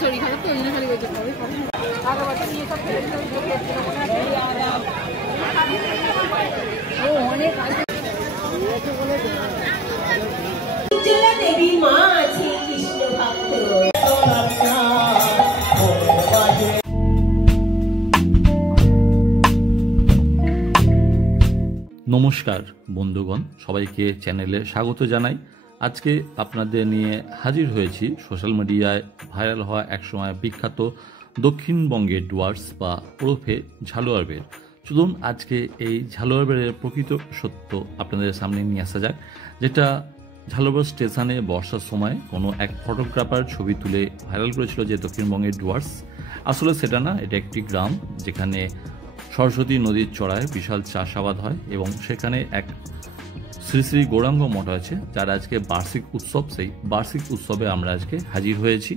শরীর খারাপ তো অন্য খালি করতে হবে আগের বছর নিয়ে সব ও অনেক দেবী মা আছে কৃষ্ণ ভক্ত। নমস্কার বন্ধুগণ, সবাইকে চ্যানেলে স্বাগত জানাই। আজকে আপনাদের নিয়ে হাজির হয়েছি সোশ্যাল মিডিয়ায় ভাইরাল হওয়া একসময় বিখ্যাত দক্ষিণবঙ্গের ডুয়ার্স বা ওরফে ঝালুয়ার বেড়। চলুন আজকে এই ঝালুয়ার বেড়ের প্রকৃত সত্য আপনাদের সামনে নিয়ে আসা যাক, যেটা ঝালুয়ার স্টেশনে বর্ষার সময় কোনো এক ফটোগ্রাফার ছবি তুলে ভাইরাল করেছিল যে দক্ষিণবঙ্গের ডুয়ার্স। আসলে সেটা না, এটা একটি গ্রাম যেখানে সরস্বতী নদীর চড়ায় বিশাল চাষাবাদ হয় এবং সেখানে এক শ্রী শ্রী গৌরাঙ্গ মঠ আছে, যার আজকে বার্ষিক উৎসব। সেই বার্ষিক উৎসবে আমরা আজকে হাজির হয়েছি।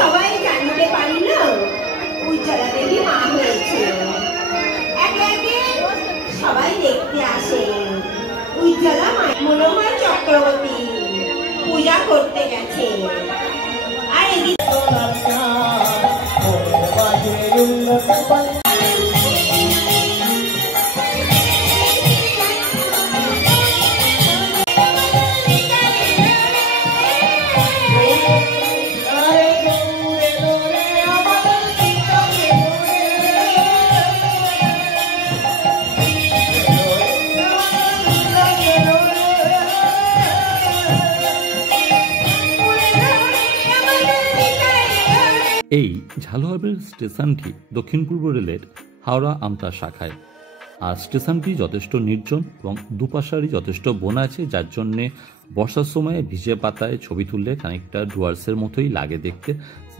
সবাই জানতে পারিল উজ্জ্বলা দেবী মা হয়েছে। সবাই দেখতে আসে উজ্জ্বলা মা মনোহর চক্রবর্তী পূজা করতে গেছে। আর এদিকে এই ঝালুয়াবেড় স্টেশনটি দক্ষিণ পূর্ব রেলের হাওড়া আমতা শাখায়। আর স্টেশনটি যথেষ্ট নির্জন এবং দুপাশারই যথেষ্ট বন আছে, যার জন্যে বর্ষার সময়ে ভিজে পাতায় ছবি তুললে খানিকটা ডুয়ার্সের মতোই লাগে দেখতে,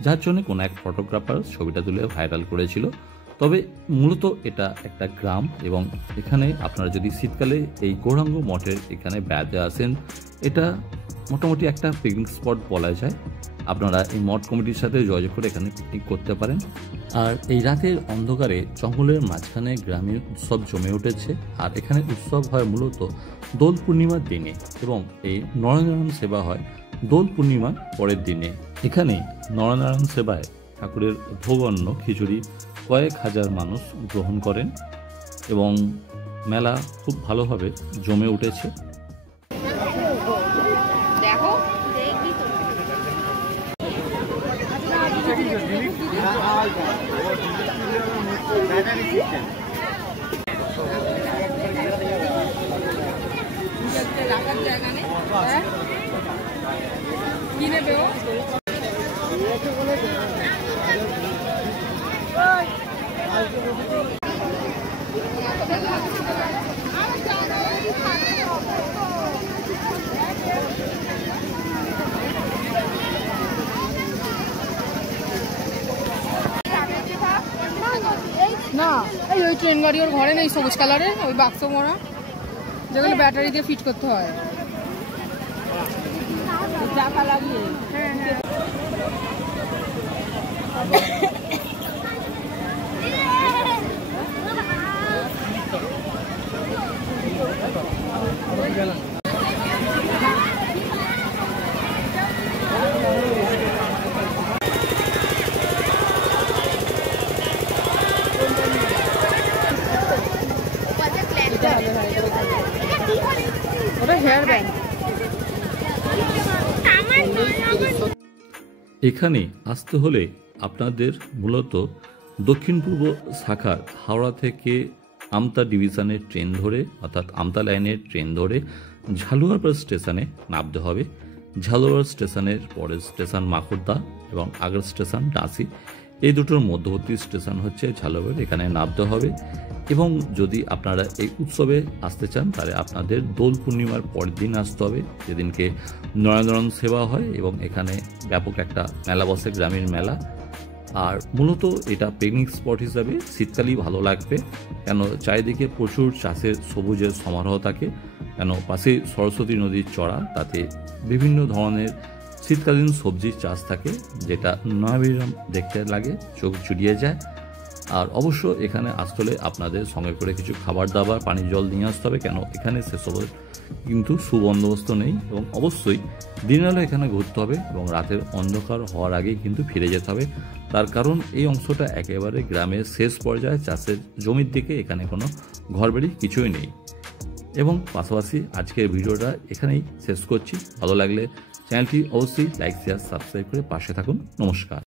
যার জন্য কোনো এক ফটোগ্রাফার ছবিটা তুলে ভাইরাল করেছিল। তবে মূলত এটা একটা গ্রাম এবং এখানে আপনারা যদি শীতকালে এই গৌরাঙ্গ মঠের এখানে বেড়াতে আসেন, এটা মোটামুটি একটা পিকনিক স্পট বলা যায়। আপনারা এই মঠ কমিটির সাথে যোগাযোগ করে এখানে পিকনিক করতে পারেন। আর এই রাতের অন্ধকারে জঙ্গলের মাঝখানে গ্রামীণ উৎসব জমে উঠেছে। আর এখানে উৎসব হয় মূলত দোল পূর্ণিমার দিনে এবং এই নরনারায়ণ সেবা হয় দোল পূর্ণিমার পরের দিনে। এখানে নরনারায়ণ সেবায় ঠাকুরের ভোগন্ন খিচুড়ি কয়েক হাজার মানুষ গ্রহণ করেন এবং মেলা খুব ভালোভাবে জমে উঠেছে। না এই ওই ট্রেন গাড়ি ওর ঘরে নেই, সবুজ কালারের ওই বাক্স মোড়া যেগুলো ব্যাটারি দিয়ে ফিট করতে হয়। টাকা লাগিয়ে এখানে আসতে হলে আপনাদের মূলত দক্ষিণ পূর্ব শাখার হাওড়া থেকে আমতা ডিভিশনের ট্রেন ধরে অর্থাৎ আমতা লাইনের ট্রেন ধরে ঝালুয়ারপাড় স্টেশনে নামতে হবে। ঝালুয়ার স্টেশনের পরের স্টেশন মাখুরদা এবং আগের স্টেশন ডাসি। এই দুটোর মধ্যবর্তী স্টেশন হচ্ছে ঝালুয়ার, এখানে নামতে হবে। এবং যদি আপনারা এই উৎসবে আসতে চান তাহলে আপনাদের দোল পূর্ণিমার পরের দিন আসতে হবে, যেদিনকে নরনারায়ণ সেবা হয় এবং এখানে ব্যাপক একটা মেলা বসে, গ্রামীণ মেলা। আর মূলত এটা পিকনিক স্পট হিসাবে শীতকালেই ভালো লাগবে, কেন চারিদিকে প্রচুর চাষের সবুজের সমারোহ থাকে, কেন পাশে সরস্বতী নদীর চড়া, তাতে বিভিন্ন ধরনের শীতকালীন সবজির চাষ থাকে, যেটা নয়াবিরাম দেখতে লাগে, চোখ জুড়িয়ে যায়। আর অবশ্য এখানে আসলে আপনাদের সঙ্গে করে কিছু খাবার দাবার পানি জল নিয়ে আসতে হবে, কেন এখানে সেসবের কিন্তু সুবন্দোবস্ত নেই। এবং অবশ্যই দিনের আলো এখানে ঘুরতে হবে এবং রাতের অন্ধকার হওয়ার আগেই কিন্তু ফিরে যেতে হবে। তার কারণ এই অংশটা একেবারে গ্রামের শেষ পর্যায়ে, চাষের জমির দিকে, এখানে কোনো ঘরবাড়ি কিছুই নেই। এবং পাশাপাশি আজকের ভিডিওটা এখানেই শেষ করছি। ভালো লাগলে চ্যানেলটি অবশ্যই লাইক শেয়ার সাবস্ক্রাইব করে পাশে থাকুন। নমস্কার।